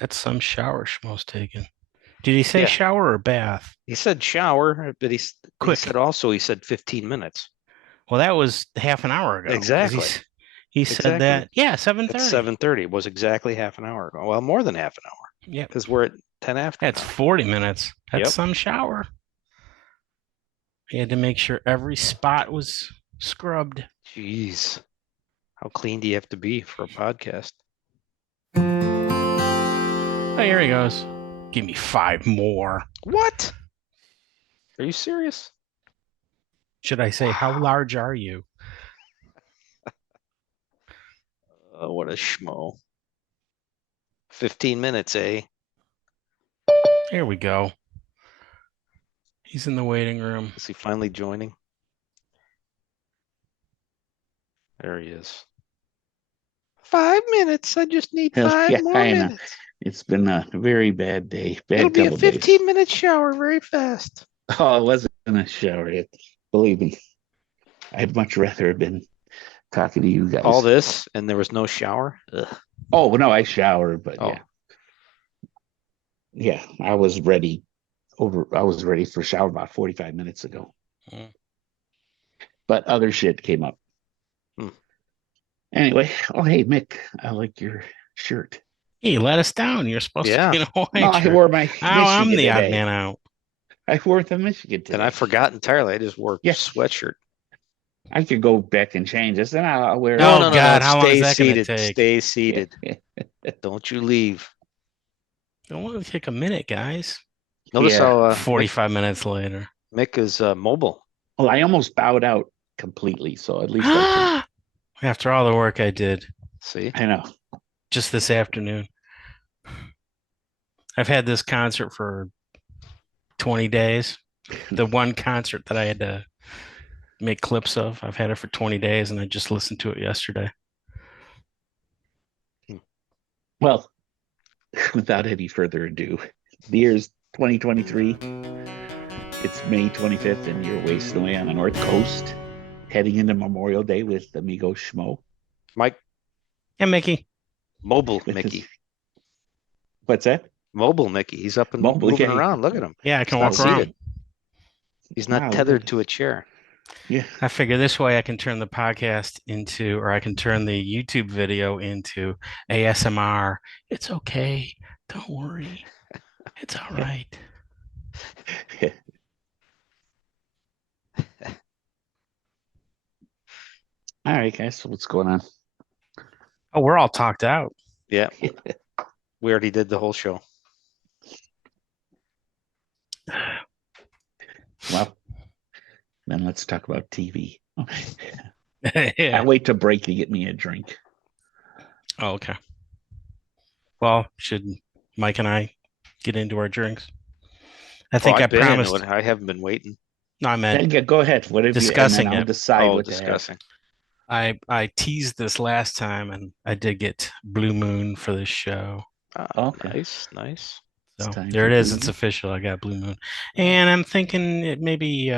That's some shower Schmo's taken. Did he say Yeah, shower or bath? he said shower, but he said Quick. also he said 15 minutes. Well, that was half an hour ago because Exactly. he said Exactly. that. Yeah, At 7:30. 7:30. It was exactly half an hour ago. Well, more than half an hour Yep. because we're at 10 after That's now. 40 minutes. That's Yep. some shower. He had to make sure every spot was scrubbed. Jeez. How clean do you have to be for a podcast? Oh, here he goes. Give me five more. What? Are you serious? Should I say, how Wow. large are you? What a schmo. 15 minutes, eh? Here we go. He's in the waiting room. Is he finally joining? There he is. 5 minutes. I just need five Yeah, more I know. minutes. It's been a very bad day, It'll bad be a couple days. 15-minute shower very fast. Oh, I wasn't in a shower yet. Believe me, I'd much rather have been talking to you All guys. this and there was no shower. Ugh. Oh, no, I showered, but Oh, yeah, I was ready. I was ready for shower about 45 minutes ago, Mm. but other shit came up. hmm. Anyway, oh hey Mick, I like your shirt. He let us down. You're supposed to Yeah. be in a No, white I shirt. wore my Oh, I'm Michigan the odd today. man out. I wore the Michigan And I today. forgot entirely. I just wore Yeah, sweatshirt. I could go back and change this, and I'll wear it No, Oh, no, tomorrow. no, no. God. How long is Stay that going to seated. take? Stay Yeah. seated. Don't you leave. Don't want to take a minute, guys. Notice Yeah. how Mick 45 minutes later. Mick is mobile. Well, I almost bowed out completely, so at least I can. After all the work I did See? I know. just this afternoon, I've had this concert for 20 days. The one concert that I had to make clips of, I've had it for 20 days and I just listened to it yesterday. Hmm. Well, without any further ado, the year's 2023. It's May 25th, and you're wasting away on the North Coast, heading into Memorial Day with Amigo Schmo. Mike, Yeah, Mickey. mobile With his, Mickey. what's that? Mobile Mickey. He's up and Mobile, moving yeah. around. Look at him. Yeah, I He's can not walk Mobile. around. seated. He's not Wow, look tethered at to a chair. yeah. I figure this way I can turn the podcast into, or I can turn the YouTube video into ASMR. It's okay. Don't worry. It's all right. All right, guys. So what's going on? Oh, we're all talked out. Yeah, we already did the whole show. Well, then let's talk about TV. Yeah. I wait to break to get me a drink. Oh, okay. Well, should Mike and I get into our drinks? I Oh, think I I've been into promised. it. I haven't been waiting. No, I meant Yeah, go ahead. Whatever you, and then discussing I'll it. decide Oh, what to have. discussing. I teased this last time, and I did get Blue Moon for this show. Ah, Okay, nice, nice. it's So time there for it is. Blue It's Moon. official. I got Blue Moon, and I'm thinking it maybe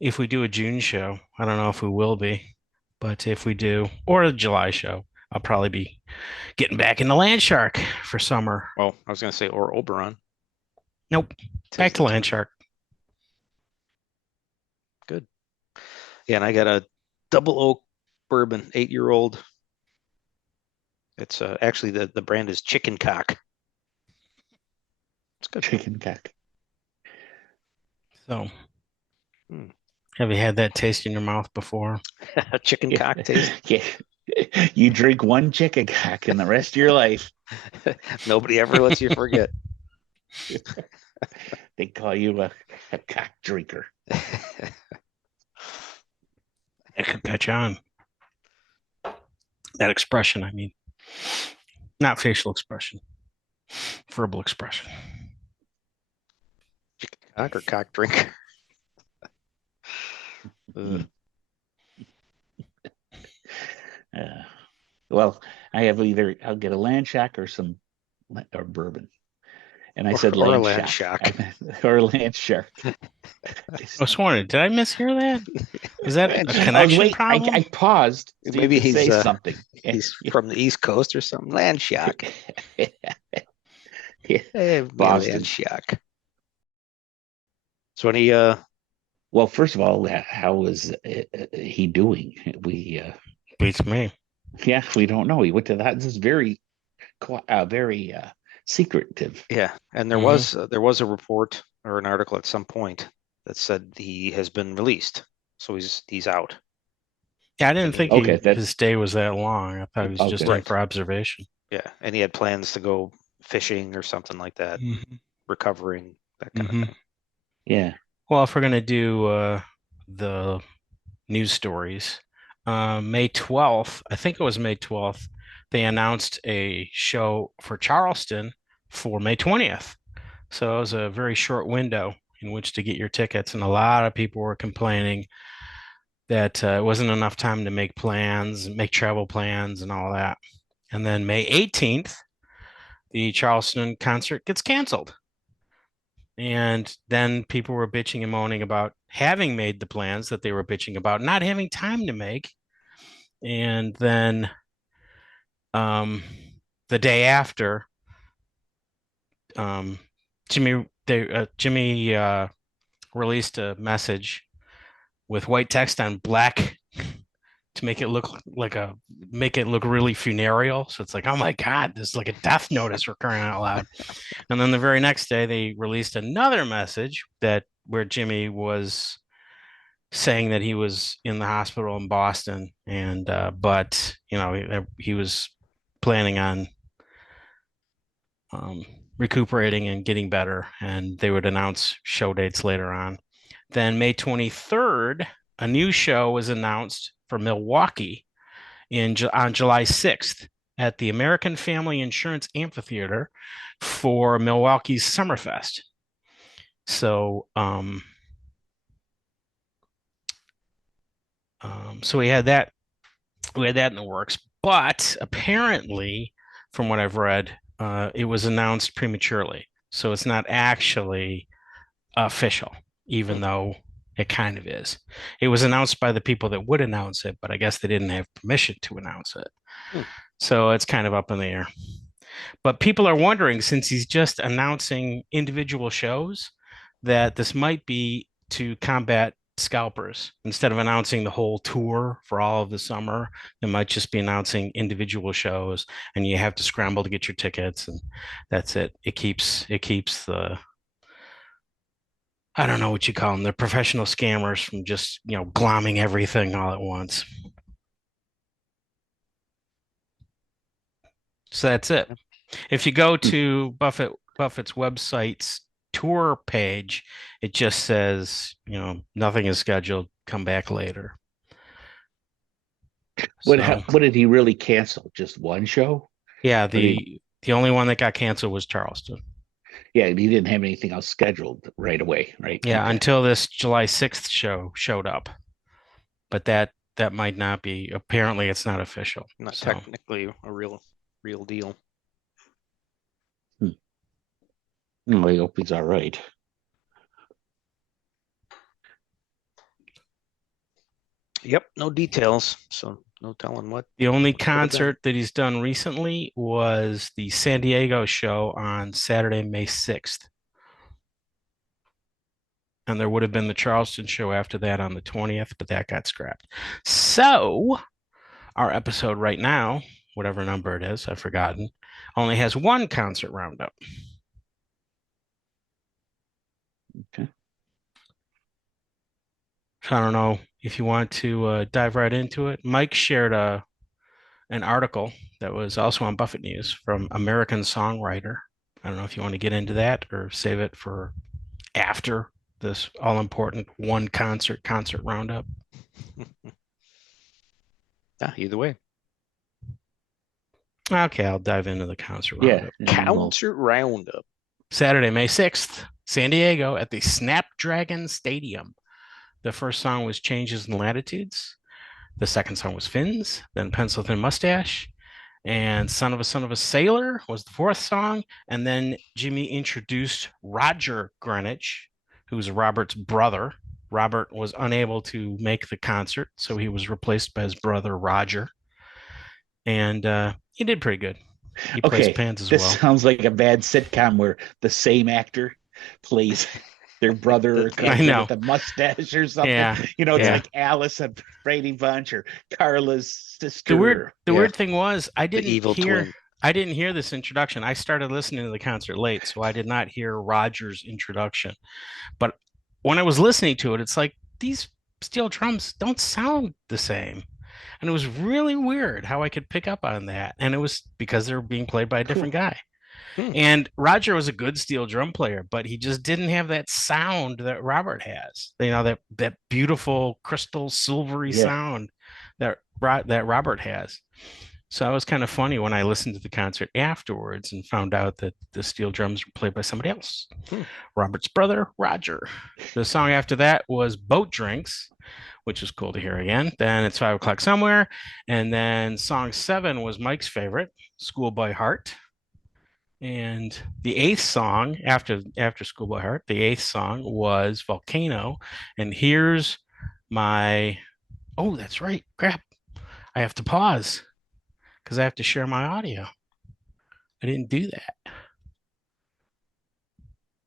if we do a June show, I don't know if we will be, but if we do, or a July show, I'll probably be getting back into Land Shark for summer. Well, I was gonna say or Oberon. Nope, Tis back the to Land time. Shark. Good. Yeah, and I got a double oak bourbon, 8-year-old. It's actually the brand is ChickenShock. It's good. Chicken cock. So, Hmm. have you had that taste in your mouth before? ChickenShock taste. Yeah. You drink one chicken cock in the rest of your life. Nobody ever lets you forget. They call you a cock drinker. It could catch on. That expression, I mean, not facial expression, verbal expression. Cock or cock drinker. Uh, well, I have I'll get a land shack or some or bourbon. and I said or a land land shark. shock. Or land shark. I was wondering, did I mishear that? Is that Land a shark. I was connection waiting. problem? I paused so Maybe you could he's say something. he's from the East Coast or something. Land shock. Yeah. Be a Boston. land shock. So any Well, first of all, how is he doing? Beats me. Yeah, we don't know. He went to that. This is very secretive. yeah, and there was a report or an article at some point that said he has been released. So he's out. Yeah, I didn't And think Okay, his stay was that long. I thought he was just okay. in for observation. yeah, and he had plans to go fishing or something like that, recovering, that kind of thing. Yeah. Well, if we're gonna do the news stories, May 12th, I think it was May 12th, they announced a show for Charleston for May 20th. So it was a very short window in which to get your tickets, and a lot of people were complaining that it wasn't enough time to make plans, make travel plans, and all that. And then May 18th, the Charleston concert gets canceled. And then people were bitching and moaning about having made the plans that they were bitching about not having time to make. And then the day after, um, Jimmy released a message with white text on black to make it look really funereal. So it's like, oh my God, this is like a death notice for crying out loud. And then the very next day, they released another message where Jimmy was saying that he was in the hospital in Boston, and but he was planning on recuperating and getting better, and they would announce show dates later on. Then May 23rd, a new show was announced for Milwaukee on July 6th at the American Family Insurance Amphitheater for Milwaukee's Summerfest. So, so we had that in the works, but apparently, from what I've read, it was announced prematurely, so it's not actually official, even though it kind of is. It was announced by the people that would announce it, but I guess they didn't have permission to announce it. So it's kind of up in the air. But people are wondering, since he's just announcing individual shows, that this might be to combat scalpers. Instead of announcing the whole tour for all of the summer, they might just be announcing individual shows, and you have to scramble to get your tickets, and that's it. It keeps the, I don't know what you call them, the professional scammers from just, glomming everything all at once. So that's it. If you go to Buffett's website's tour page, it just says, nothing is scheduled. Come back later. What did he really cancel? Just one show? Yeah, the only one that got canceled was Charleston. Yeah, he didn't have anything else scheduled right away, right? Yeah, okay. Until this July 6th show showed up. But that might not be. Apparently, it's not official. Not technically a real deal. I hope he's all right. Yep, no details, so no telling what. The only concert that he's done recently was the San Diego show on Saturday, May 6th. And there would have been the Charleston show after that on the 20th, but that got scrapped. So our episode right now, whatever number it is, I've forgotten, only has one concert roundup. Okay. So I don't know if you want to dive right into it. Mike shared an article that was also on Buffett News from American Songwriter. I don't know if you want to get into that or save it for after this all-important one concert roundup. Either way. Okay, I'll dive into the concert roundup. Concert roundup. Saturday, May 6th, San Diego at the Snapdragon Stadium. The first song was Changes in Latitudes. The second song was Fins, then Pencil Thin Mustache, And Son of a Sailor was the fourth song. And then Jimmy introduced Roger Greenwich, who's Robert's brother. Robert was unable to make the concert, so he was replaced by his brother Roger. And he did pretty good. He plays Okay, pans as this well. sounds like a bad sitcom where the same actor plays their brother or I cousin know. with a mustache or something. Yeah. It's Yeah. like Alice and Brady Bunch or Carla's sister. The weird thing was The evil twin. I didn't hear this introduction. I started listening to the concert late, so I did not hear Roger's introduction. But when I was listening to it, it's like these steel drums don't sound the same. And it was really weird how I could pick up on that. And it was because they were being played by a different guy. And Roger was a good steel drum player, but he just didn't have that sound that Robert has. That beautiful crystal silvery Yeah. sound that Robert has. So it was kind of funny when I listened to the concert afterwards and found out that the steel drums were played by somebody else. Robert's brother, Roger. The song after that was Boat Drinks, which was cool to hear again. Then It's 5 O'Clock Somewhere. And then song 7 was Mike's favorite, Schoolboy Heart. And the eighth song after Schoolboy Heart, the eighth song was Volcano. And here's my, oh, that's right. Crap. I have to pause because I have to share my audio. I didn't do that.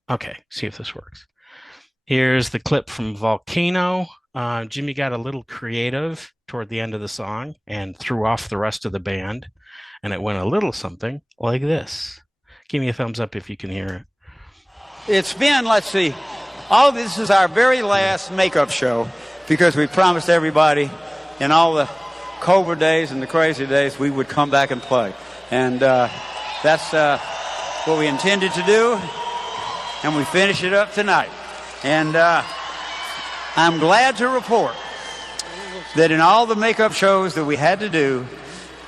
Okay, see if this works. Here's the clip from Volcano. Jimmy got a little creative toward the end of the song and threw off the rest of the band. And it went a little something like this. Give me a thumbs up if you can hear it. It's been, let's see, all this is our very last makeup show because we promised everybody in all the Cobra days and the crazy days we would come back and play. And that's what we intended to do. And we finish it up tonight. And I'm glad to report that in all the makeup shows that we had to do,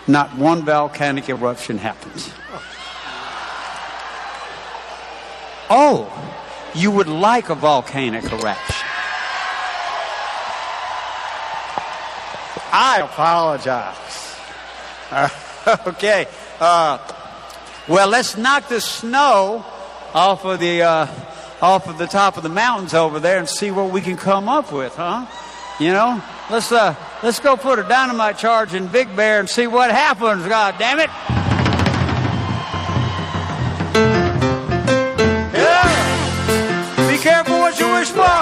not one volcanic eruption happened. Oh, you would like a volcanic eruption. I apologize. Okay. Well, let's knock the snow off of the top of the mountains over there and see what we can come up with, huh? Let's go put a dynamite charge in Big Bear and see what happens. God damn it! Yeah. Be careful what you wish for.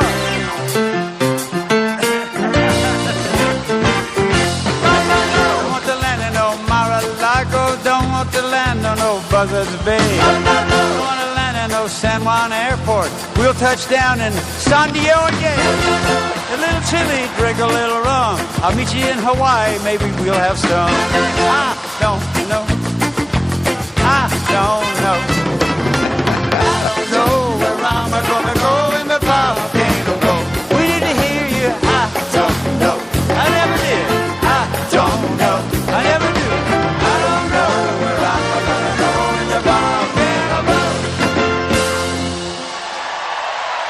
Don't want to land in no Mar-a-Lago. Don't want to land on no Buzzards Bay. Don't want to land in no San Juan Airport. We'll touch down in San Diego. A little chili, drink a little rum. I'll meet you in Hawaii, maybe we'll have some. I don't know. I don't know. I don't know where I'm gonna go in the volcano go. We need to hear you. I don't know. I never did. I don't know. I never do. I don't know where I'm gonna go in the volcano go.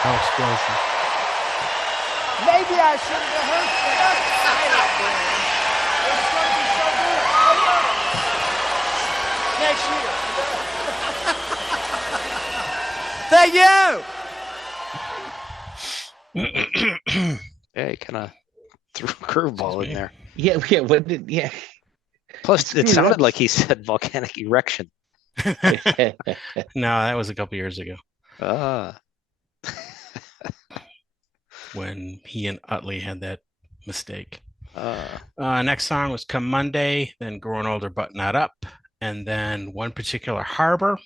How explosive. Maybe I shouldn't have heard that. It's going to be so good. Next year. Thank you. Yeah, he kind of threw a curveball in there. Yeah. Plus, it sounded like he said volcanic erection. No, that was a couple years ago when he and Utley had that mistake. Next song was Come Monday, then Growing Older But Not Up, and then One Particular Harbor.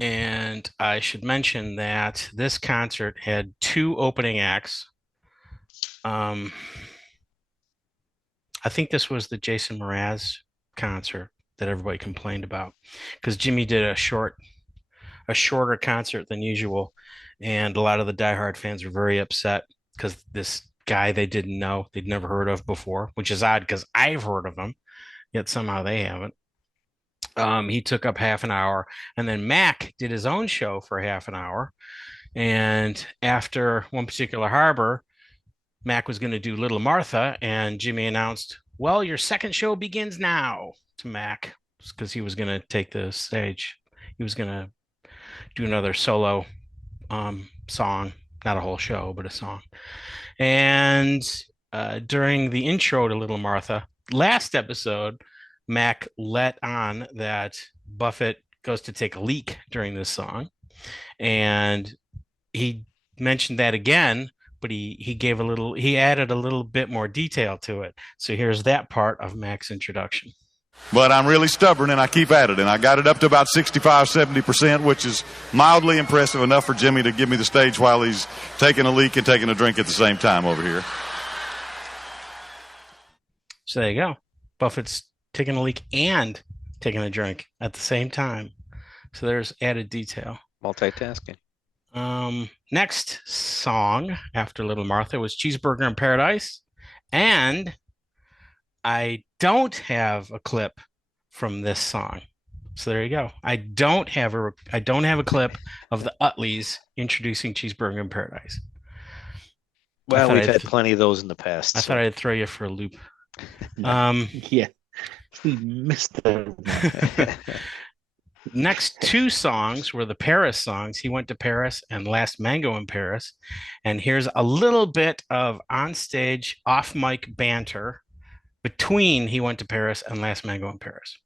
And I should mention that this concert had two opening acts. I think this was the Jason Mraz concert that everybody complained about because Jimmy did a shorter concert than usual, and a lot of the diehard fans were very upset because this guy they didn't know, they'd never heard of before, which is odd because I've heard of him, yet somehow they haven't. He took up half an hour, and then Mac did his own show for half an hour. And after One Particular Harbor, Mac was going to do Little Martha, and Jimmy announced, well, your second show begins now. to Mac because he was going to take the stage. He was going to do another solo song, not a whole show, but a song. And during the intro to Little Martha, last episode, Mac let on that Buffett goes to take a leak during this song. And he mentioned that again, but he added a little bit more detail to it. So here's that part of Mac's introduction. But I'm really stubborn, and I keep at it. And I got it up to about 65, 70%, which is mildly impressive, enough for Jimmy to give me the stage while he's taking a leak and taking a drink at the same time over here. So there you go. Buffett's taking a leak and taking a drink at the same time. So there's added detail. Multitasking. Next song after Little Martha was Cheeseburger in Paradise. And I don't have a clip from this song. So there you go. I don't have a clip of the Utleys introducing Cheeseburger in Paradise. Well, we've had plenty of those in the past. I thought I'd throw you for a loop. Yeah, we missed that. Next two songs were the Paris songs. He Went to Paris and Last Mango in Paris. And here's a little bit of onstage off-mic banter between He Went to Paris and Last Mango in Paris.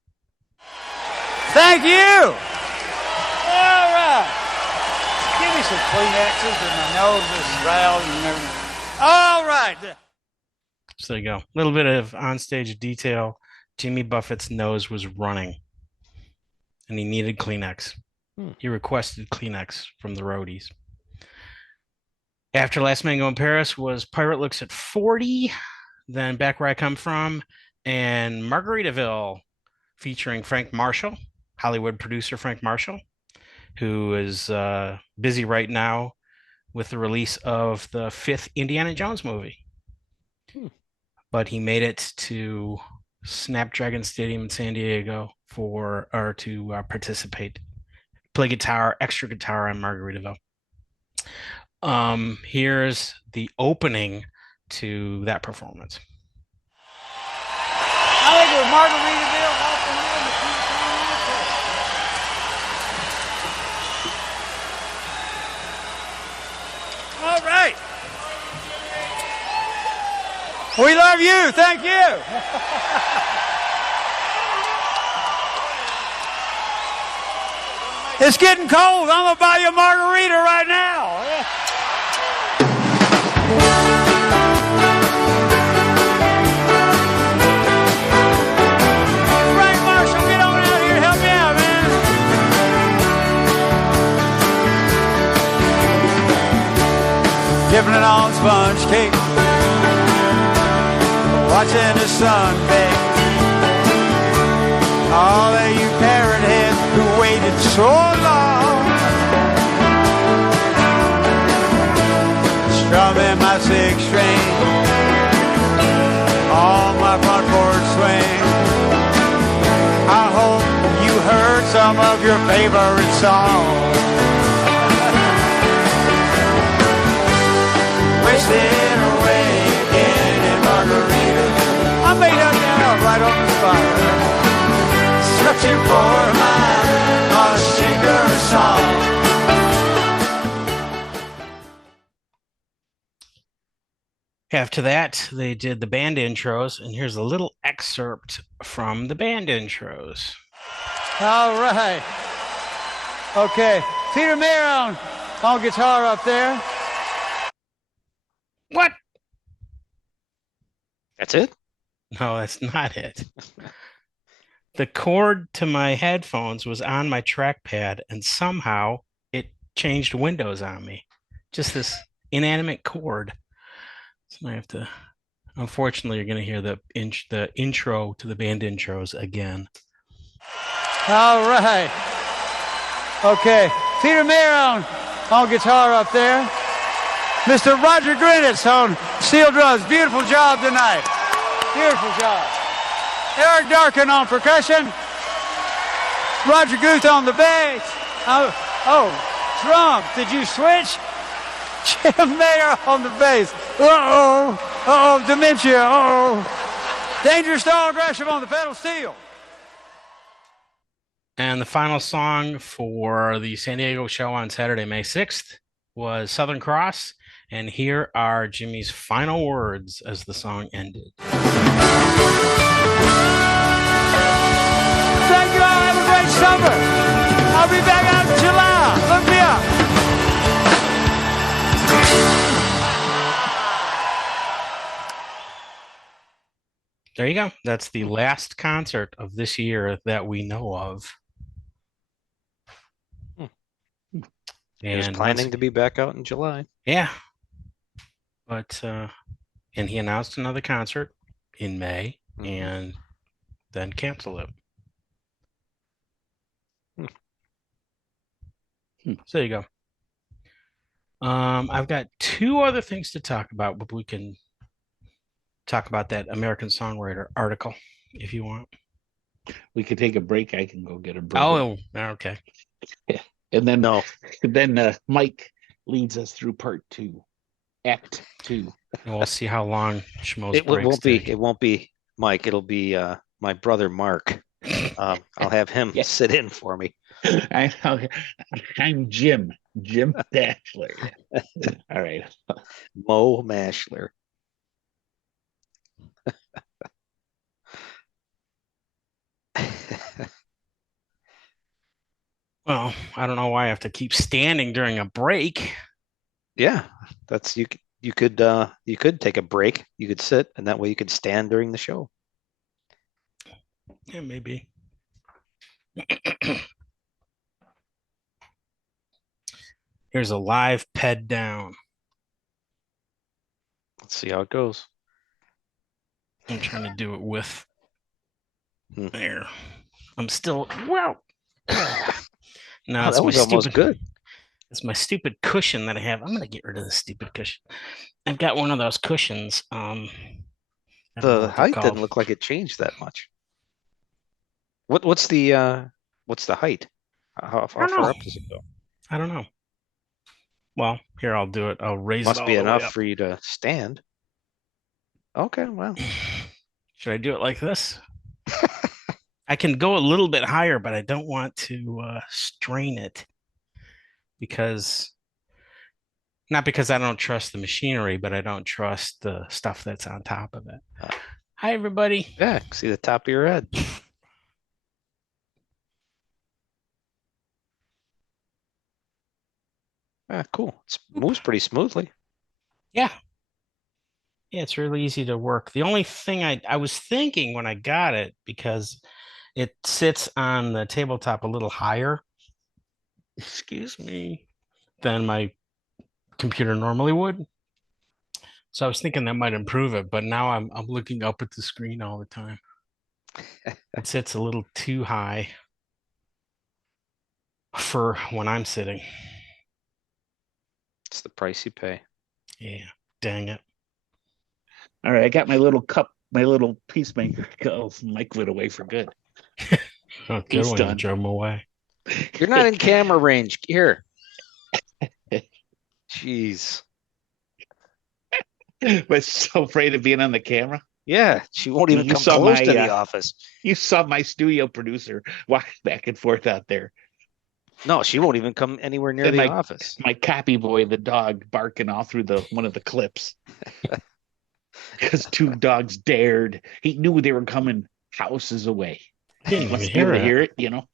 Thank you. All right. Give me some Kleenexes and my nose is riled and everything. All right. So there you go. A little bit of onstage detail. Jimmy Buffett's nose was running and he needed Kleenex. He requested Kleenex from the roadies. After Last Mango in Paris was Pirate Looks at 40, then Back Where I Come From, and Margaritaville, featuring Frank Marshall, Hollywood producer Frank Marshall, who is busy right now with the release of the 5th Indiana Jones movie. But he made it to Snapdragon Stadium in San Diego to participate, play extra guitar on Margaritaville. Here's the opening to that performance. I think it was Margaritaville. All right. We love you. Thank you. It's getting cold. I'm going to buy you a margarita right now. Frank Marshall, get on out here. Help me out, man. Dipping it on sponge cake. Watching the sun bake. All of you parrot heads who waited so long, strumming my 6-string on my front porch swing. I hope you heard some of your favorite songs. Wasted away again in Margaritaville. I made up now right on the spot. Searching for my shaker song. After that, they did the band intros, and here's a little excerpt from the band intros. All right. Okay. Peter Mayer on guitar up there. What? That's it? No, that's not it. The cord to my headphones was on my trackpad, and somehow it changed windows on me. Just this inanimate cord. So I have to. Unfortunately, you're going to hear the intro to the band intros again. All right. Okay. Peter Mayer on guitar up there. Mr. Roger Grinitz on steel drums. Beautiful job tonight. Beautiful job. Eric Darkin on percussion. Roger Guth on the bass. Oh, drums. Did you switch? Jim Mayer on the bass. Uh-oh, dementia. Uh-oh. Dangerous Dog Gresham on the pedal steel. And the final song for the San Diego show on Saturday, May 6th was Southern Cross. And here are Jimmy's final words as the song ended. Thank you all. Have a great summer. I'll be back out in July. Look me up. There you go. That's the last concert of this year that we know of. He was And planning to be back out in July. yeah. But and he announced another concert in May and then canceled it. So there you go. I've got two other things to talk about, but we can talk about that American Songwriter article if you want. We could take a break. I can go get a break. Oh, okay. And then No. Mike leads us through part 2, Act 2. And we'll see how long Schmo's It breaks won't be. take. It won't be Mike. It'll be my brother Mark. I'll have him Yeah. sit in for me. I'm Jim Dashler. All right. Mo Mashler. Well, I don't know why I have to keep standing during a break. Yeah, that's you. You could take a break. You could sit, and that way you could stand during the show. Yeah, maybe. Here's a live ped down. Let's see how it goes. I'm trying to do it with Hmm. there. I'm still well. No, Oh, it's that my was almost stupid. good. It's my stupid cushion that I have. I'm gonna get rid of this stupid cushion. I've got one of those cushions. I don't know The what they're height called. didn't look like it changed that much. What's the height? How I don't far know. up does it go? I don't know. Well, here I'll do it. I'll raise it Must all be the way enough up. for you to stand. Okay, well, Should I do it like this? I can go a little bit higher, but I don't want to strain it not because I don't trust the machinery, but I don't trust the stuff that's on top of it. Hi, everybody. yeah, see the top of your head. Cool. It moves pretty smoothly. Yeah. Yeah, it's really easy to work. The only thing I was thinking when I got it, because it sits on the tabletop a little higher, excuse me, than my computer normally would. So I was thinking that might improve it, but now I'm looking up at the screen all the time. It sits a little too high for when I'm sitting. It's the price you pay. Yeah, dang it. All right. I got my little cup, my little peacemaker. Oh, Mike went away for good. Oh, good He's one. You done. drove him away. You're not in camera range. Here. Jeez. Was so afraid of being on the camera. Yeah, she won't even You come saw close my, to the office. You saw my studio producer walk back and forth out there. No, she won't even come anywhere near And the office. My copy boy, the dog, barking all through one of the clips. Because 2 dogs dared. He knew they were coming houses away. Didn't Must even be able to hear hear it, it.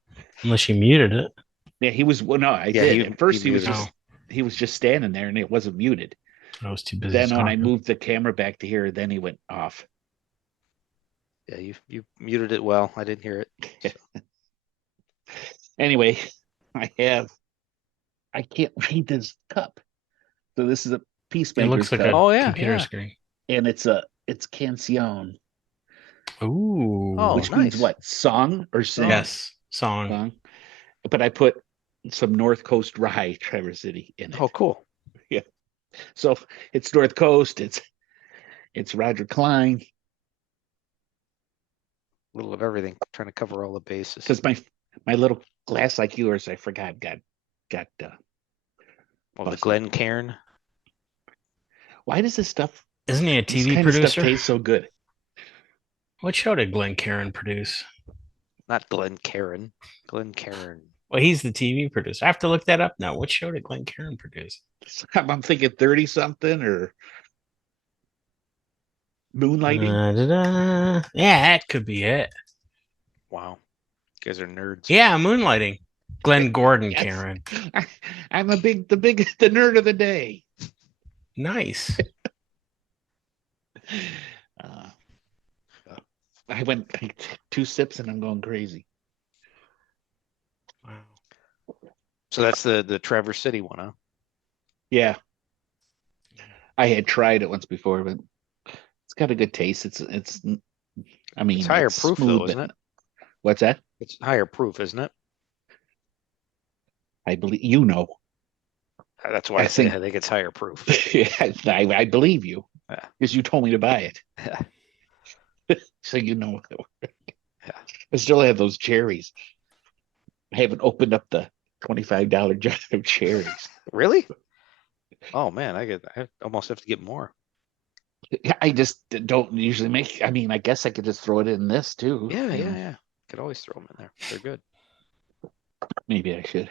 unless you muted it. Yeah, he was. Well, no, I Yeah, did. At first, he was muted just he was just standing there, and it wasn't muted. I was too busy. Then when I talking. moved the camera back to here, then he went off. Yeah, you muted it well. I didn't hear it. Anyway, I can't read this cup. So this is a It peacemaker looks like cup, a Oh, yeah, computer yeah. screen. and it's Cancion, Ooh. Oh, which means nice. what? Song or sing? Yes, song. Song. But I put some North Coast Rye, Traverse City, in it. Oh, cool. So it's North Coast. It's Roger Klein. A little of everything. Trying to cover all the bases. Because my little glass like yours, I forgot got the Glen Cairn. why does this stuff Isn't he a this TV kind of stuff producer? taste so good? What show did Glenn Cairn produce? Not Glenn Cairn. Glenn Cairn. Well, he's the TV producer. I have to look that up now. What show did Glenn Cairn produce? I'm thinking 30 something or Moonlighting. Yeah, that could be it. Wow. You guys are nerds. Yeah, Moonlighting. Glenn Gordon Yes. Cairn. I'm the nerd of the day. Nice. I went 2 sips and I'm going crazy. Wow. So that's the Traverse City one, huh? Yeah. I had tried it once before, but it's got a good taste. I mean, It's higher proof though, smooth, isn't it? What's that? It's higher proof, isn't it? I believe you know. That's why I think it's higher proof. I believe you. Yeah. Because you told me to buy it. Yeah. So you know. Yeah. I still have those cherries. I haven't opened up the $25 jar of cherries. Really? Oh man, I almost have to get more. I just don't usually make. I mean, I guess I could just throw it in this too. Yeah. Could always throw them in there. They're good. Maybe I should.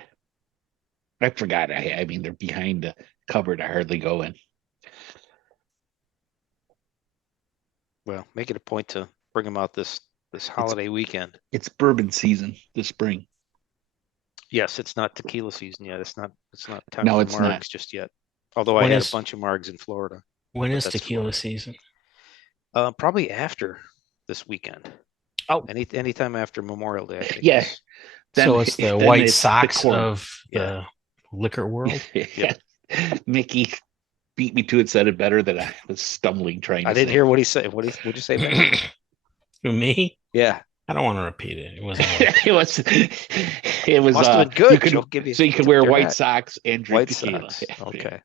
I forgot. I mean, they're behind the cupboard. I hardly go in. Well, make it a point to bring them out this holiday weekend. It's bourbon season this spring. Yes, it's not tequila season yet. It's not time No, for it's margs not. just yet. Although I When had is- a bunch of margs in Florida. When But is that's tequila Florida. season? Probably after this weekend. Oh. Anytime after Memorial Day, I think. Yeah. So it's the then White it's the Sox corn. of the liquor world. Yeah. Mickey beat me to it, said it better than I was stumbling trying to I didn't say. hear what he said. What'd you say, Ben? Who, me? Yeah. I don't want to repeat it. It wasn't. it was Must have been good. You could, She'll give you- so you could tip wear your white hat. socks and drink White tequila. Sox. Okay.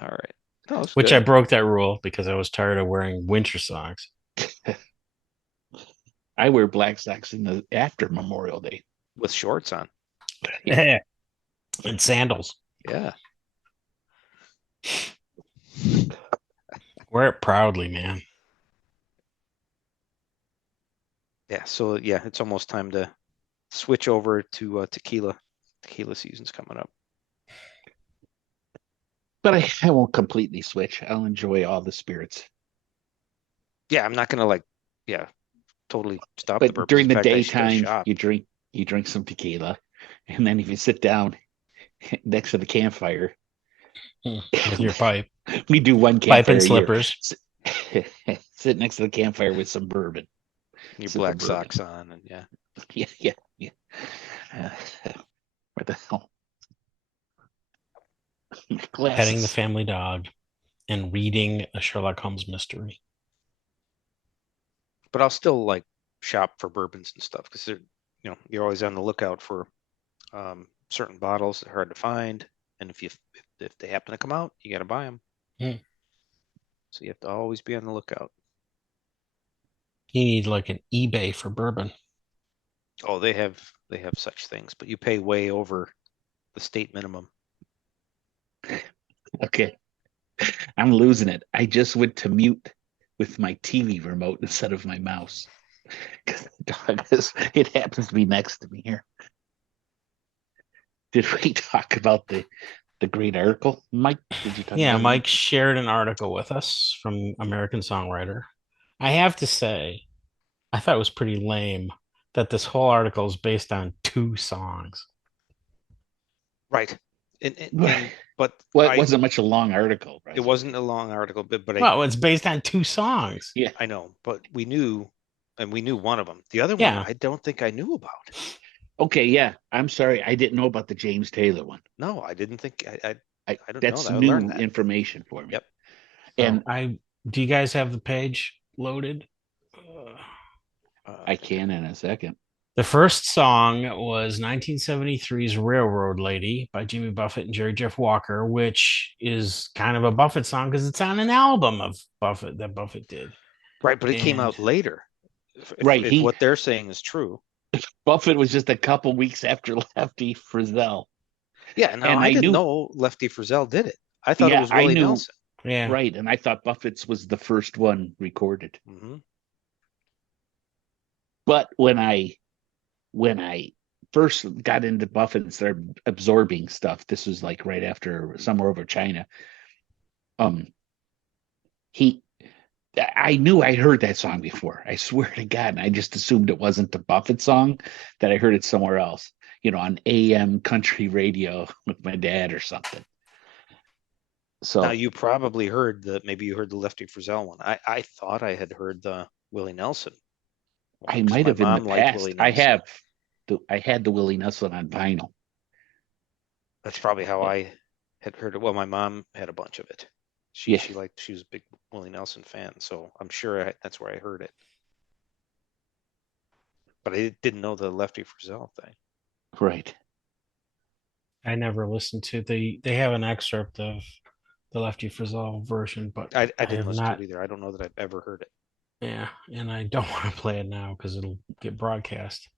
All right. No, it's Which good. I broke that rule because I was tired of wearing winter socks. I wear black socks after Memorial Day. With shorts on. Yeah. And sandals. Yeah. Wear it proudly, man. Yeah. So yeah, it's almost time to switch over to tequila. Tequila season's coming up. But I won't completely switch. I'll enjoy all the spirits. Yeah, I'm not gonna totally stop the But bourbons. during In the fact, I should go daytime, shop. you drink some tequila, and then if you sit down next to the campfire, With your pipe. we do one Pipe campfire and a slippers. year. Sit next to the campfire with some bourbon. Your Sip of black bourbon. socks on, and yeah. Yeah. What the hell? Petting the Glasses. family dog and reading a Sherlock Holmes mystery. But I'll still like shop for bourbons and stuff because you're always on the lookout for certain bottles that are hard to find, and if they happen to come out, you got to buy them. Hmm. So you have to always be on the lookout. You need like an eBay for bourbon. Oh, they have such things, but you pay way over the state minimum. Okay. I'm losing it. I just went to mute with my TV remote instead of my mouse. Because the dog it happens to be next to me here. Did we talk about the great article? Mike, did you talk Yeah, about Mike shared an article with us from American Songwriter. I have to say, I thought it was pretty lame that this whole article is based on 2 songs. Right. Right. But Well, it wasn't much a long article. Right? it wasn't a long article, but Well, it's based on 2 songs. Yeah. I know, but we knew one of them. The other Yeah. one, I don't think I knew about. Okay, yeah. I'm sorry. I didn't know about the James Taylor one. No, I didn't think I don't That's know that. I new learned that. information for me. Yep. And Do you guys have the page loaded? I can in a second. The first song was 1973's Railroad Lady by Jimmy Buffett and Jerry Jeff Walker, which is kind of a Buffett song because it's on an album of Buffett that Buffett did. Right, but it came And- out later. If Right, what they're saying is true. Buffett was just a couple weeks after Lefty Frizzell. Yeah, no, And I I didn't knew- know Lefty Frizzell did it. I thought it Yeah, was I Willie knew. Nelson. Yeah. Right. And I thought Buffett's was the first one recorded. Hmm. But when I first got into Buffett and started absorbing stuff, this was like right after Summer Over China. He I knew I heard that song before. I swear to God, and I just assumed it wasn't the Buffett song, that I heard it somewhere else, on AM country radio with my dad or something. Now So you probably heard maybe you heard the Lefty Frizzell one. I thought I had heard the Willie Nelson one I 'cause might my have in the mom liked past. Willie Nelson. I had the Willie Nelson on vinyl. That's probably how Yeah. I had heard it. Well, my mom had a bunch of it. She Yeah. she was a big Willie Nelson fan, so I'm sure that's where I heard it. But I didn't know the Lefty Frizzell thing. Right. I never listened to they have an excerpt of the Lefty Frizzell version, but I I didn't have listen not. to it either. I don't know that I've ever heard it. Yeah, and I don't want to play it now because it'll get broadcast.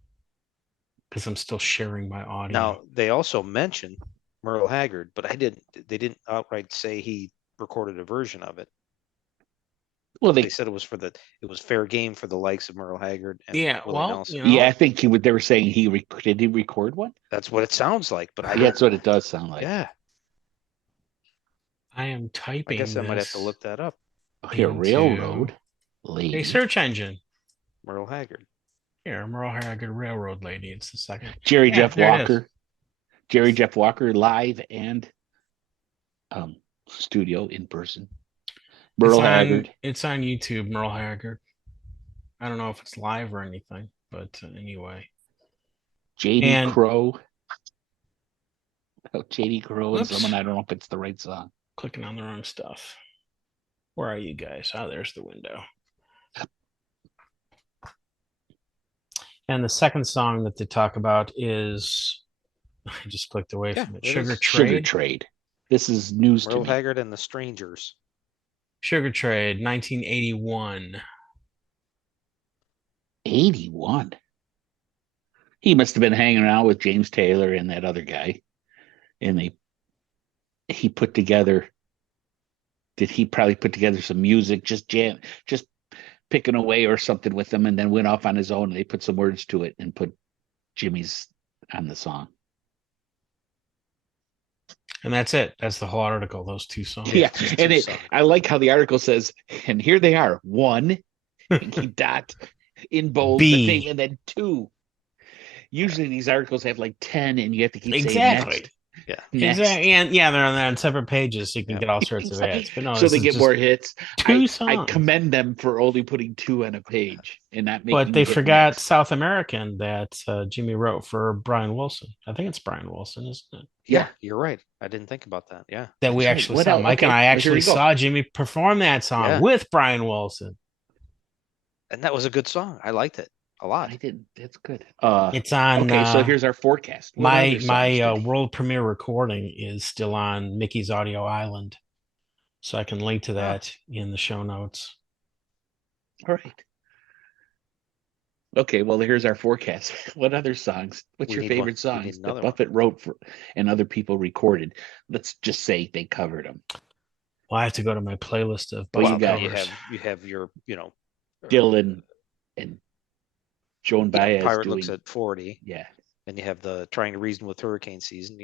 Because I'm still sharing my audio. Now they also mention Merle Haggard, but they didn't outright say he recorded a version of it. Well, They said it was fair game for the likes of Merle Haggard and Yeah, Willie well, Nelson. yeah, I think they were saying did he record one? That's what it sounds like, but I Yeah, don't. that's what it does sound like. Yeah, I am I typing guess I might have this to look that up. Here, into Railroad a Lady. search engine. Merle Haggard. Here, Merle Haggard Railroad Lady. It's the second. Jerry Yeah, Jeff there it is. Walker. Jerry Jeff Walker live and studio in person. Merle Haggard. It's on YouTube, Merle Haggard. I don't know if it's live or anything, but anyway. JD Crow. JD Crow and Oops. someone, I don't know if it's the right song. Clicking on the wrong stuff. Where are you guys? Oh, there's the window. And the second song that they talk about is, I just clicked away from it. Sugar Trade. This is news Merle to me. Haggard and the Strangers. Sugar Trade, 1981. 81. He must have been hanging around with James Taylor and that other guy. And he put together, did he probably put together some music, just picking away or something with them, and then went off on his own and they put some words to it and put Jimmy's on the song. And that's it. That's the whole article, those two songs. Yeah. And I like how the article says, and here they are, one, dot in bold, B. the name, and then two. Usually these articles have like 10 and you have to keep saying Exactly. next. Yeah. Next. Exactly. And yeah, they're on separate pages, so you can get all sorts of ads. But no, so this they is get just more hits. two I songs. commend them for only putting two on a page and not making. But they it forgot next. South American that Jimmy wrote for Brian Wilson. I think it's Brian Wilson, isn't it? Yeah, you're right. I didn't think about that. Yeah. That we That's right. actually What saw. else? Mike and Okay, I well, here actually we go. saw Jimmy perform that song Yeah. with Brian Wilson. And that was a good song. I liked it a lot. I didn't. That's good. It's on. Okay, so here's our forecast. What my other songs did he- world premiere recording is still on Mickey's Audio Island, so I can link to that in the show notes. All right. Okay, well, here's our forecast. What other songs? What's We your need favorite one. We songs need that another one. Buffett wrote for and other people recorded? Let's just say they covered them. Well, I have to go to my playlist of Well, you Buffett got- covers. you have your Dylan and Joan Baez Pirate doing. Looks at 40, Yeah, and you have the Trying to Reason with Hurricane Season.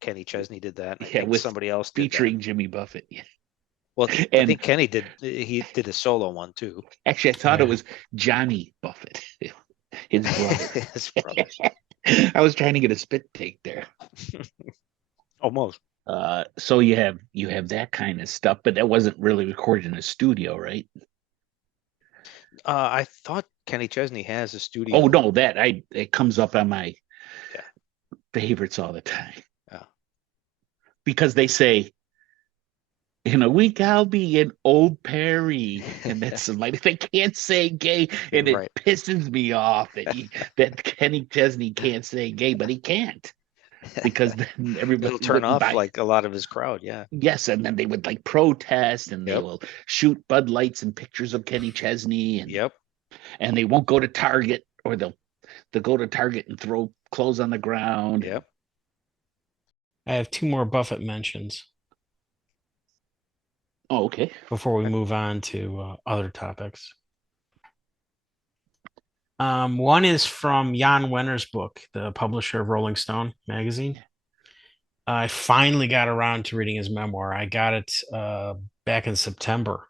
Kenny Chesney did that. And I Yeah, think with somebody else did that. featuring Jimmy Buffett. Yeah. Well, I and- think Kenny did. He did a solo one too. Actually, I thought Yeah. it was Johnny Buffett, his brother. His brother. I was trying to get a spit take there. Almost. So you have that kind of stuff, but that wasn't really recorded in a studio, right? I thought Kenny Chesney has a studio. Oh no, it comes up on my Yeah. favorites all the time. Yeah. Because they say, in a week I'll be in Old Perry, and that's like they can't say gay, and it Right. pisses me off that Kenny Chesney can't say gay, but he can't because then everybody It'll turn wouldn't off buy- like a lot of his crowd. Yeah. Yes, and then they would like protest, and they Yep. will shoot Bud Lights and pictures of Kenny Chesney, and Yep. and they won't go to Target, or they'll go to Target and throw clothes on the ground. Yep. I have two more Buffett mentions Oh, okay. before we move on to other topics. One is from Jan Wenner's book, the publisher of Rolling Stone magazine. I finally got around to reading his memoir. I got it back in September,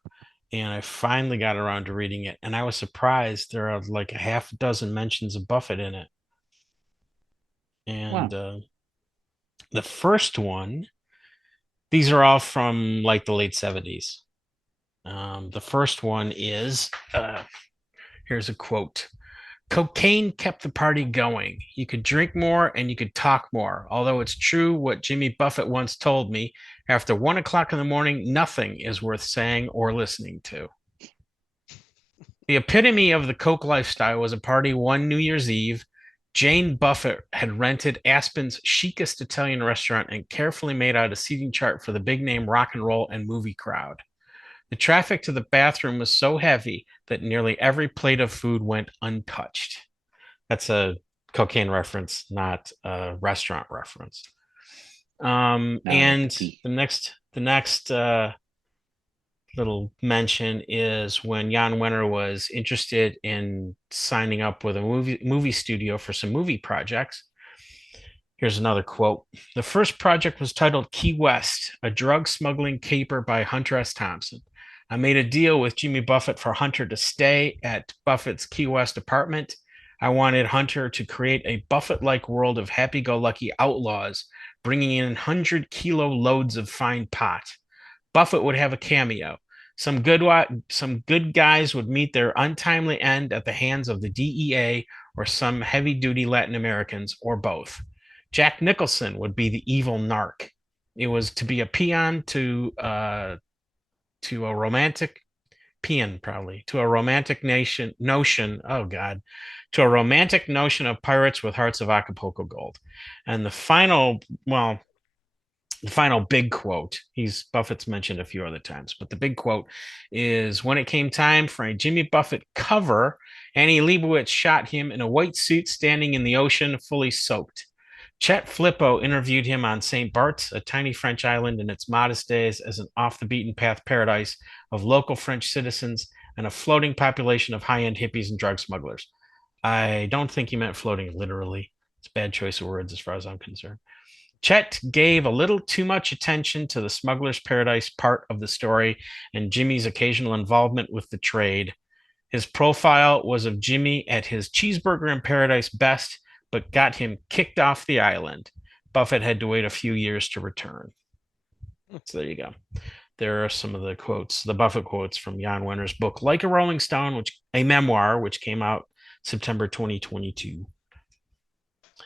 and I finally got around to reading it. And I was surprised there are like a half dozen mentions of Buffett in it. And Wow. The first one, these are all from like the late 70s. The first one is here's a quote. Cocaine kept the party going. You could drink more and you could talk more. Although it's true what Jimmy Buffett once told me, after 1 o'clock in the morning, nothing is worth saying or listening to. The epitome of the Coke lifestyle was a party one New Year's Eve. Jane Buffett had rented Aspen's chicest Italian restaurant and carefully made out a seating chart for the big name rock and roll and movie crowd. The traffic to the bathroom was so heavy that nearly every plate of food went untouched. That's a cocaine reference, not a restaurant reference. And the next little mention is when Jan Wenner was interested in signing up with a movie studio for some movie projects. Here's another quote. The first project was titled Key West, a drug smuggling caper by Hunter S. Thompson. I made a deal with Jimmy Buffett for Hunter to stay at Buffett's Key West apartment. I wanted Hunter to create a Buffett-like world of happy-go-lucky outlaws, bringing in 100-kilo loads of fine pot. Buffett would have a cameo. Some good guys would meet their untimely end at the hands of the DEA or some heavy-duty Latin Americans, or both. Jack Nicholson would be the evil narc. It was to be a peon to a romantic notion. Oh God, to a romantic notion of pirates with hearts of Acapulco gold. And the final big quote, Buffett's mentioned a few other times, but the big quote is when it came time for a Jimmy Buffett cover, Annie Leibovitz shot him in a white suit standing in the ocean, fully soaked. Chet Flippo interviewed him on St. Bart's, a tiny French island in its modest days as an off-the-beaten-path paradise of local French citizens and a floating population of high-end hippies and drug smugglers. I don't think he meant floating literally. It's a bad choice of words as far as I'm concerned. Chet gave a little too much attention to the smuggler's paradise part of the story and Jimmy's occasional involvement with the trade. His profile was of Jimmy at his cheeseburger in paradise best, but got him kicked off the island. Buffett had to wait a few years to return. So there you go. There are some of the quotes, the Buffett quotes from Jan Wenner's book, Like a Rolling Stone, a memoir, which came out September 2022.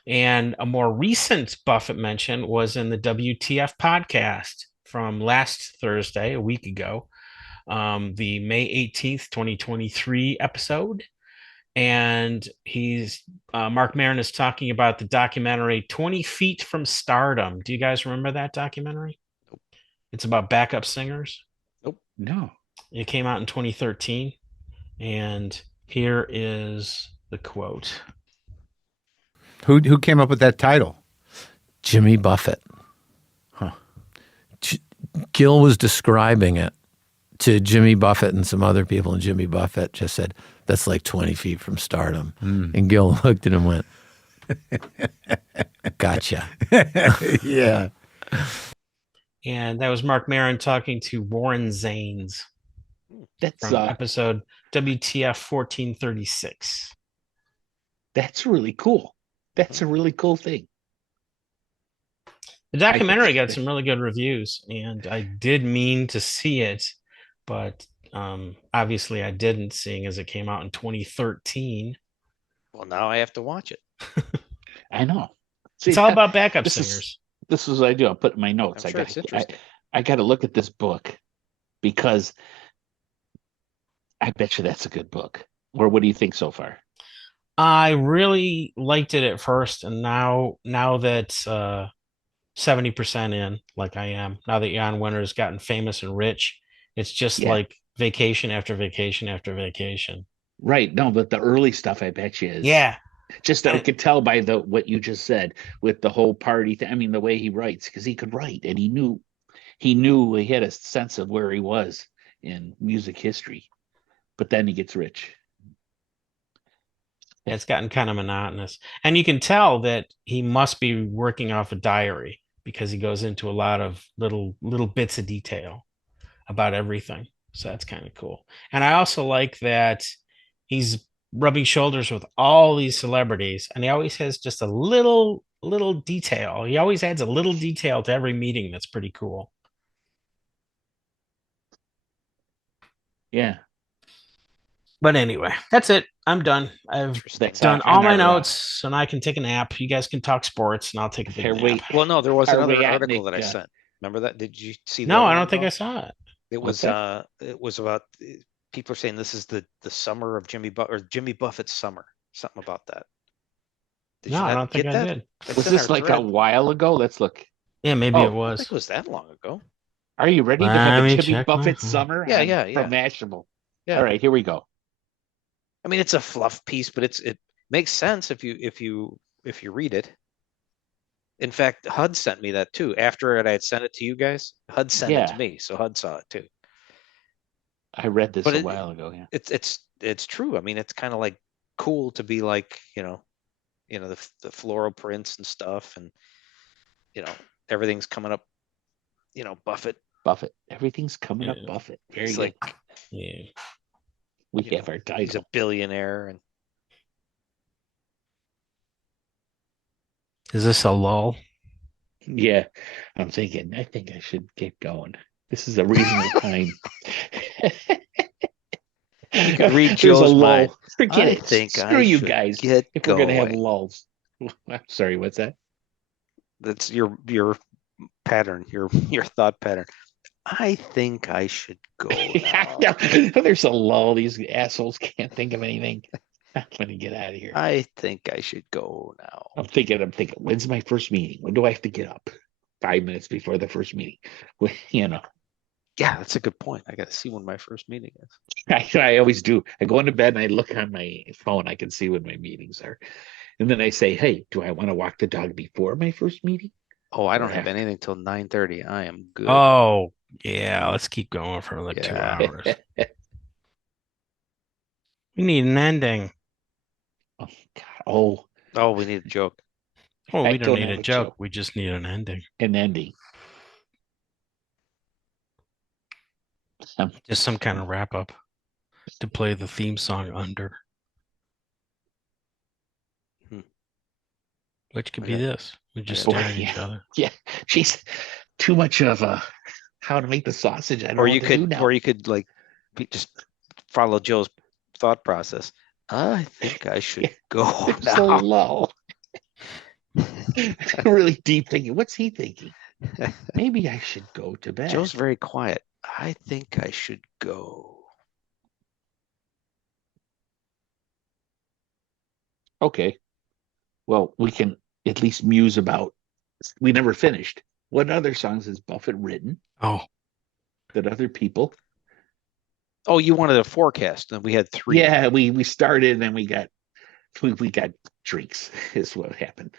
And a more recent Buffett mention was in the WTF podcast from last Thursday, a week ago, the May 18th, 2023 episode. And Mark Maron is talking about the documentary 20 Feet from Stardom. Do you guys remember that documentary? Nope. It's about backup singers. Nope. No. It came out in 2013. And here is the quote. Who came up with that title? Jimmy Buffett. Huh. Gil was describing it to Jimmy Buffett and some other people, and Jimmy Buffett just said, that's like 20 feet from stardom. And Gil looked at him and went, gotcha. Yeah. And that was Mark Maron talking to Warren Zanes That's from episode WTF 1436. That's really cool. That's a really cool thing. The documentary got some really good reviews, and I did mean to see it, but obviously I didn't, seeing as it came out in 2013. Well, now I have to watch it. I know. See, It's all about backup singers. This is what I do. I'll put in my notes. I'm sure it's interesting. I got to look at this book because I bet you that's a good book. Or what do you think so far? I really liked it at first, and now that 70% in, like I am, now that Jan Wenner's gotten famous and rich, it's just like vacation after vacation after vacation. Right. No, but the early stuff I bet you is. Yeah. Just I could tell by what you just said with the whole party thing. I mean, the way he writes, because he could write and he knew he had a sense of where he was in music history. But then he gets rich. It's gotten kind of monotonous. And you can tell that he must be working off a diary because he goes into a lot of little bits of detail about everything. So that's kind of cool. And I also like that he's rubbing shoulders with all these celebrities and he always has just a little detail. He always adds a little detail to every meeting that's pretty cool. Yeah. But anyway, that's it. I'm done. I've Interesting. That's done on all my our, notes and I can take a nap. You guys can talk sports and I'll take a big Here, nap. wait. Well, no, there was Are another we at, article Nick, that I sent. Remember that? Did you see No, that I one don't think at I all? saw it. What's that? It was about people are saying this is the summer of Jimmy Buffett's summer. Something about that. Did No, you I not don't think get I that? did. It's Was in this our like a thread. while ago? Let's look. Yeah, maybe Oh, it I don't think was. it was that long ago. Are you ready to Let have a me Jimmy check my Buffett phone. summer Yeah, on- yeah, yeah. from Mashable? Yeah. All right, here we go. I mean, it's a fluff piece, but it makes sense if you read it. In fact, HUD sent me that too. After I had sent it to you guys, HUD sent it to Yeah. me, so HUD saw it too. I read this But a while ago. Yeah. it's true. I mean, it's kind of like cool to be like the floral prints and stuff, and everything's coming up. Buffett. Buffett. Everything's coming up Yeah. Buffett. Very He's good. like Yeah. We have our he's a title. billionaire, and Is this a lull? Yeah. I'm thinking, I think I should get going. This is a reasonable time. you could read There's a Joe's lull. mind. Forget I it. think Screw I you should guys. get If we're gonna have going. lulls. I'm sorry, what's that? That's your pattern, your thought pattern. I think I should go now. There's a lull. These assholes can't think of anything. I'm gonna get out of here. I think I should go now. I'm thinking, when's my first meeting? When do I have to get up? 5 minutes before the first meeting. Yeah, that's a good point. I got to see when my first meeting is. I always do. I go into bed and I look on my phone. I can see when my meetings are. And then I say, hey, do I want to walk the dog before my first meeting? Oh, I don't Or have after? anything till 9:30. I am good. Oh, yeah. Let's keep going for like 2 Yeah. hours. We need an ending. Oh, God. Oh, Oh, we need a joke. Oh, I we don't don't need have a a joke. joke. We just need an ending. an ending. Just some kind of wrap up to play the theme song under. Hmm. Which could be Okay. this. We just Okay. stare at Boy, each other. Yeah, she's too much of a how to make the sausage. I don't know Or what you to do could, now. or you could like just follow Joe's thought process. I think I should go There's a now. lull. Really deep thinking. What's he thinking? Maybe I should go to bed. Joe's very quiet. I think I should go. Okay. Well, we can at least muse about. We never finished. What other songs has Buffett written Oh, that other people? Oh, you wanted a forecast, and we had 3. Yeah, we started and then we got drinks is what happened.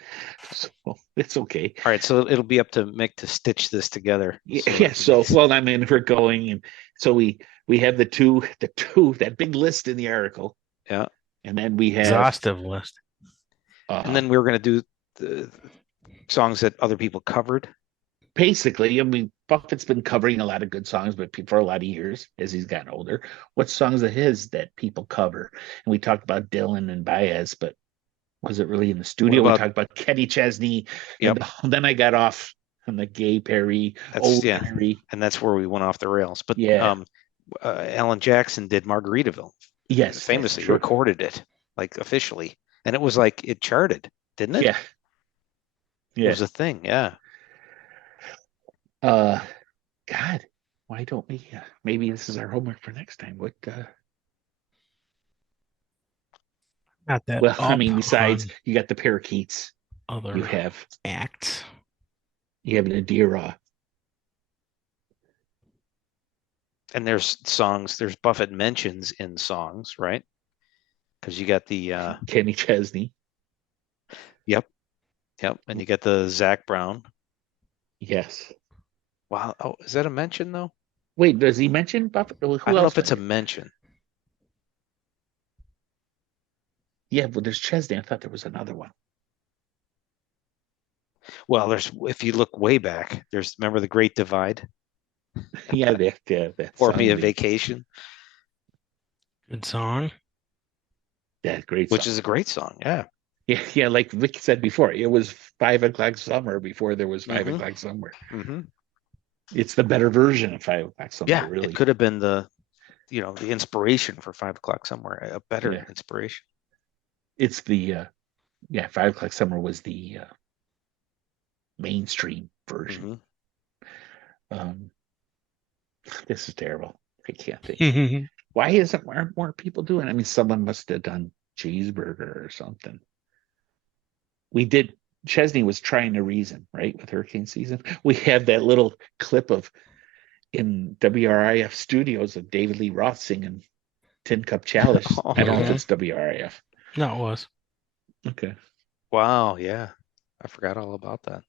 So it's okay. All right, so it'll be up to Mick to stitch this together. Yeah. So well, I mean, we're going, and so we have the two that big list in the article. Yeah. And then we have exhaustive list. And then we were going to do the songs that other people covered. basically, I mean, Buffett's been covering a lot of good songs, but for a lot of years as he's gotten older. What songs of his that people cover? And we talked about Dylan and Baez, but was it really in the studio? What We about- talked about Kenny Chesney. Yep. And then I got off on the Gay Perry, old Yeah. Perry. And that's where we went off the rails. But Yeah. Alan Jackson did Margaritaville. Yes, that's Famously true. recorded it, like officially. And it was like, it charted, didn't it? Yeah. It was a thing. Yeah. God, why don't we? Maybe this is our homework for next time. What? Not that. Well, I up mean, besides on you got the parakeets, other you have acts. Nadira. And there's songs, there's Buffett mentions in songs, right? Because you got the Kenny Chesney. Yep. And you got the Zach Brown. Yes. Wow. Oh, is that a mention though? Wait, does he mention Buffett? Who I don't know else if it's a mentioned? mention. Yeah, well, there's Chesney. I thought there was another one. Well, if you look way back, remember the Great Divide? Yeah, that Or song Me a we- Vacation, Good song. that great which song. is a great song. Yeah. Yeah, like Vic said before, it was 5 o'clock summer before there was 5 o'clock somewhere. Mm-hmm. It's the better version of 5 o'clock Yeah, somewhere, really. it could have been the inspiration for 5 o'clock somewhere, a better Yeah. inspiration. It's the 5 o'clock summer was the mainstream version. Mhm. This is terrible. I can't think. Why aren't more people doing it? I mean, someone must have done Cheeseburger or something. We did. Chesney was trying to reason, right, with hurricane season. We have that little clip of in WRIF studios of David Lee Roth singing Tin Cup Chalice. Oh, I don't know if yeah. it's WRIF. No, it was. Okay. Wow, yeah. I forgot all about that.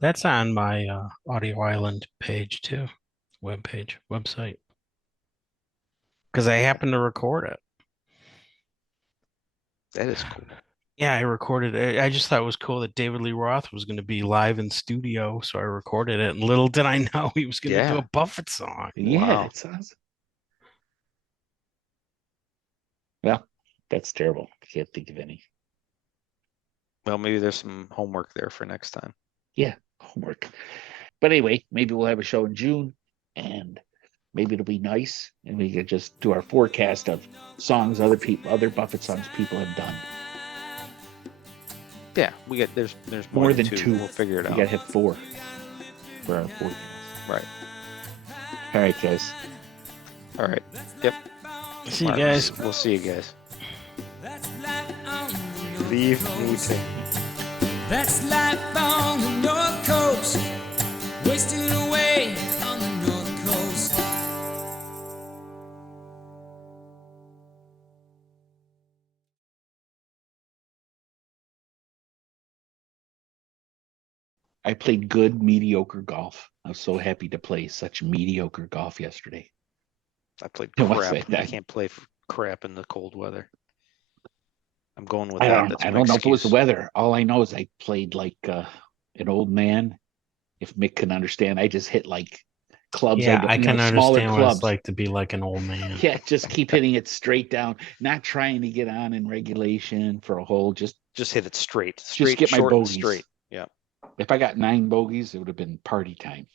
That's on my Audio Island page too, website. Because I happened to record it. That is cool. Yeah, I recorded it. I just thought it was cool that David Lee Roth was going to be live in studio, so I recorded it. And little did I know he was going to do Yeah. a Buffett song. Yeah, Wow. that sounds. Well, that's terrible. I can't think of any. Well, maybe there's some homework there for next time. Yeah, homework. But anyway, maybe we'll have a show in June, and maybe it'll be nice, and we could just do our forecast of songs other Buffett songs people have done. Yeah, there's More than two. two. We'll figure it We out. gotta have 4 for our forecast. Right. All right, guys. All right. Yep. See you All right, guys. We'll see you guys. Leave me to. That's life on the North Coast, wasting away on the North Coast. I played good, mediocre golf. I was so happy to play such mediocre golf yesterday. I played I wanna say crap. I that. can't play crap in the cold weather. I'm going with I that. don't, That's I my don't know if it was the excuse. weather. All I know is I played like an old man. If Mick can understand, I just hit like clubs. Yeah, I can smaller understand what clubs. it's like to be like an old man. Yeah, just keep hitting it straight down, not trying to get on in regulation for a hole. Just Just hit it straight, get my short, and bogeys. straight. Yeah. If I got 9 bogeys, it would have been party time.